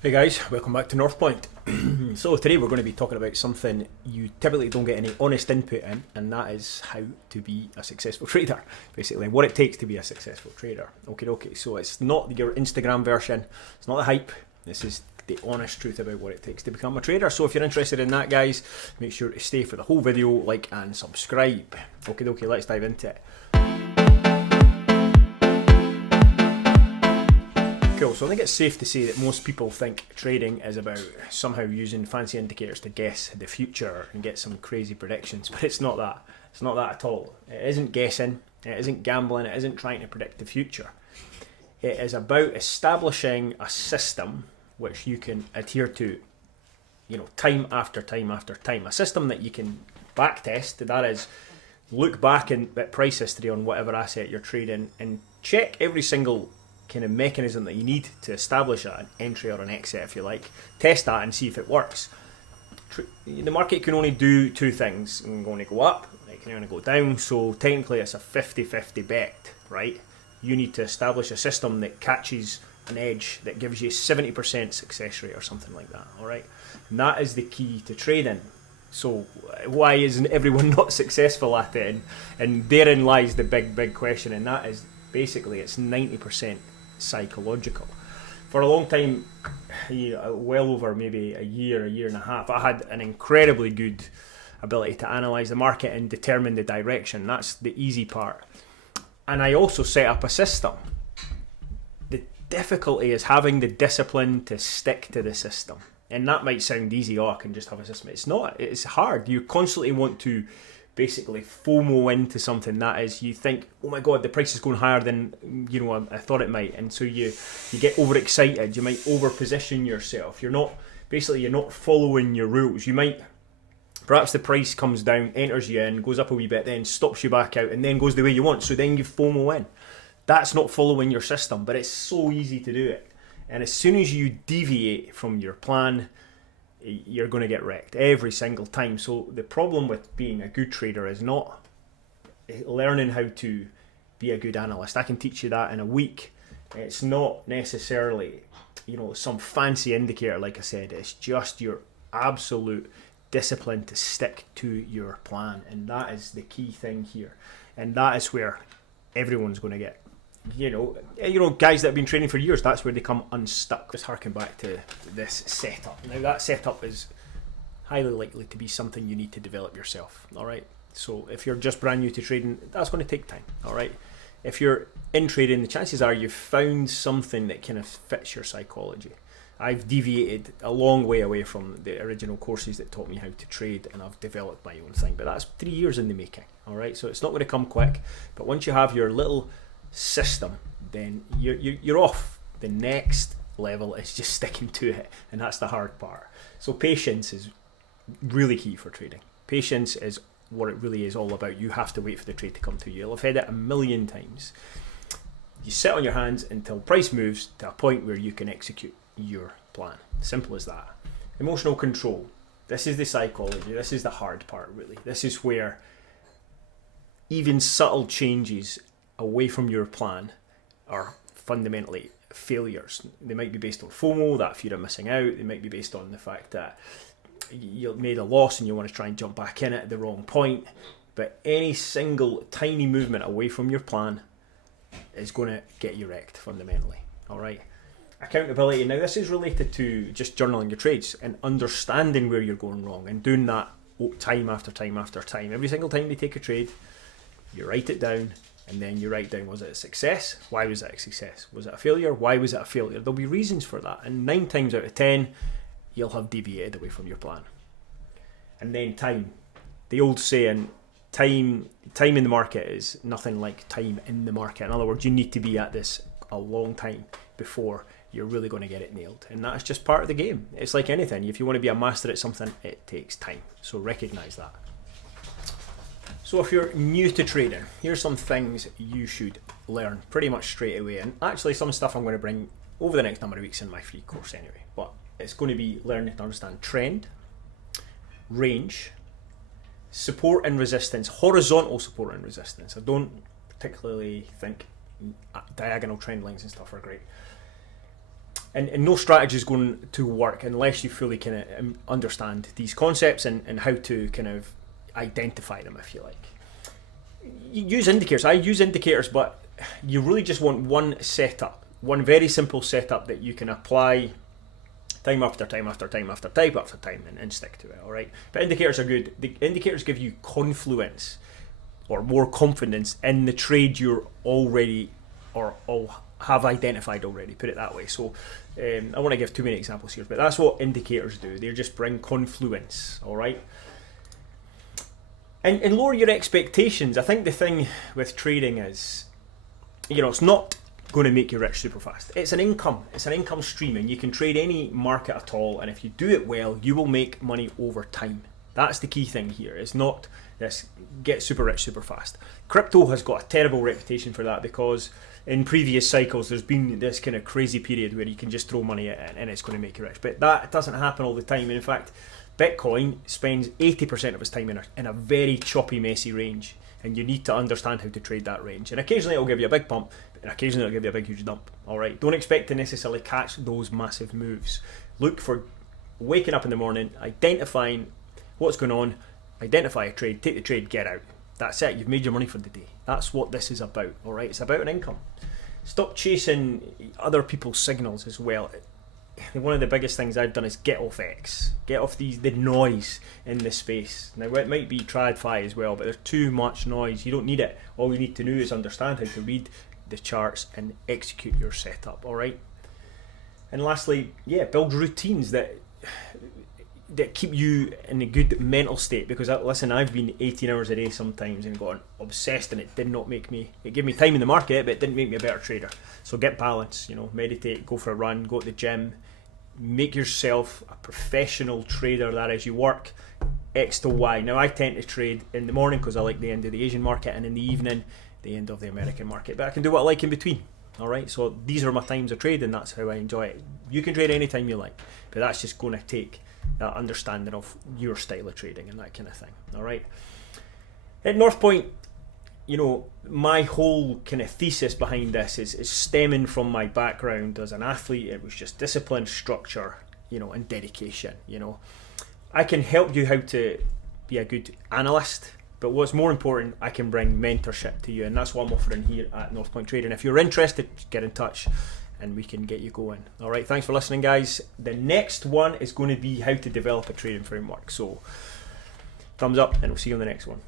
Hey guys, welcome back to NorthPoint. So today we're going to be talking about something you typically don't get any honest input in, and that is how to be a successful trader. Basically, what it takes to be a successful trader. Okay, so it's not your Instagram version, it's not the hype, this is the honest truth about what it takes to become a trader. So if you're interested in that, guys, make sure to stay for the whole video, like and subscribe. Okay, let's dive into it. Cool, so I think it's safe to say that most people think trading is about somehow using fancy indicators to guess the future and get some crazy predictions, but it's not that. It's not that at all. It isn't guessing, it isn't gambling, it isn't trying to predict the future. It is about establishing a system which you can adhere to, time after time after time. A system that you can backtest, that is, look back at price history on whatever asset you're trading and check every single kind of mechanism that you need to establish an entry or an exit, if you like. Test that and see if it works. The market can only do two things. It can only go up, it can only go down, so technically it's a 50-50 bet, right? You need to establish a system that catches an edge that gives you 70% success rate or something like that, alright? And that is the key to trading. So why isn't everyone not successful at it? And therein lies the big question, and that is basically it's 90% psychological. For a long time, well over maybe a year and a half, I had an incredibly good ability to analyse the market and determine the direction. That's the easy part. And I also set up a system. The difficulty is having the discipline to stick to the system. And that might sound easy, I can just have a system. It's not, it's hard. You constantly want to basically FOMO into something that is, you think, oh my god, the price is going higher than I thought it might, and so you get overexcited. You might over position yourself. You're not following your rules. You might, perhaps the price comes down, enters you in, goes up a wee bit, then stops you back out, and then goes the way you want, so then you FOMO in. That's not following your system, but it's so easy to do it. And as soon as you deviate from your plan, you're going to get wrecked every single time. So the problem with being a good trader is not learning how to be a good analyst. I can teach you that in a week. It's not necessarily, some fancy indicator, like I said. It's just your absolute discipline to stick to your plan. And that is the key thing here. And that is where everyone's going to get, guys that have been training for years, that's where they come unstuck. Let's harken back to this setup. Now that setup is highly likely to be something you need to develop yourself, alright? So if you're just brand new to trading, that's going to take time, alright? If you're in trading, the chances are you've found something that kind of fits your psychology. I've deviated a long way away from the original courses that taught me how to trade, and I've developed my own thing, but that's 3 years in the making, alright? So it's not going to come quick, but once you have your little system, then you're off. The next level is just sticking to it, and that's the hard part. So patience is really key for trading. Patience is what it really is all about. You have to wait for the trade to come to you. You'll have heard it a million times. You sit on your hands until price moves to a point where you can execute your plan. Simple as that. Emotional control. This is the psychology. This is the hard part, really. This is where even subtle changes away from your plan are fundamentally failures. They might be based on FOMO, that fear of missing out. They might be based on the fact that you made a loss and you want to try and jump back in at the wrong point. But any single tiny movement away from your plan is going to get you wrecked fundamentally. Alright? Accountability. Now this is related to just journaling your trades and understanding where you're going wrong and doing that time after time after time. Every single time you take a trade, you write it down. And then you write down, was it a success? Why was it a success? Was it a failure? Why was it a failure? There'll be reasons for that. And 9 times out of 10, you'll have deviated away from your plan. And then time. The old saying, time in the market is nothing like time in the market. In other words, you need to be at this a long time before you're really going to get it nailed. And that's just part of the game. It's like anything. If you want to be a master at something, it takes time. So recognize that. So if you're new to trading, here's some things you should learn pretty much straight away. And actually some stuff I'm going to bring over the next number of weeks in my free course anyway. But it's going to be learning to understand trend, range, support and resistance, horizontal support and resistance. I don't particularly think diagonal trend lines and stuff are great. And no strategy is going to work unless you fully kind of understand these concepts and how to kind of identify them, if you like. You use indicators. I use indicators, but you really just want one setup, one very simple setup that you can apply time after time after time after time after time and stick to it, all right? But indicators are good. The indicators give you confluence or more confidence in the trade you're already or have identified already, put it that way. So I want to give too many examples here, but that's what indicators do. They just bring confluence, all right? And lower your expectations. I think the thing with trading is, it's not going to make you rich super fast. It's an income stream, and you can trade any market at all, and if you do it well, you will make money over time. That's the key thing here. It's not this get super rich super fast. Crypto has got a terrible reputation for that, because in previous cycles there's been this kind of crazy period where you can just throw money at it and it's going to make you rich, but that doesn't happen all the time. And in fact, Bitcoin spends 80% of its time in a very choppy, messy range, and you need to understand how to trade that range. And occasionally it'll give you a big pump, and occasionally it'll give you a big huge dump. All right, don't expect to necessarily catch those massive moves. Look for waking up in the morning, identifying what's going on, identify a trade, take the trade, get out. That's it. You've made your money for the day. That's what this is about. All right, it's about an income. Stop chasing other people's signals as well. One of the biggest things I've done is get off X, get off the noise in this space. Now it might be TradFi as well, but there's too much noise. You don't need it. All you need to do is understand how to read the charts and execute your setup. All right. And lastly, build routines that keep you in a good mental state, because listen, I've been 18 hours a day sometimes and gotten obsessed, and it gave me time in the market, but it didn't make me a better trader. So get balance, meditate, go for a run, go to the gym, make yourself a professional trader. That is, you work X to Y. Now I tend to trade in the morning because I like the end of the Asian market, and in the evening the end of the American market, but I can do what I like in between. All right, so these are my times of trading. That's how I enjoy it. You can trade anytime you like, but that's just going to take that understanding of your style of trading and that kind of thing. All right. At NorthPoint, my whole kind of thesis behind this is stemming from my background as an athlete. It was just discipline, structure, and dedication. I can help you how to be a good analyst, but what's more important, I can bring mentorship to you, and that's what I'm offering here at NorthPoint Trading. If you're interested, get in touch and we can get you going. All right, thanks for listening, guys. The next one is going to be how to develop a trading framework. So thumbs up, and we'll see you on the next one.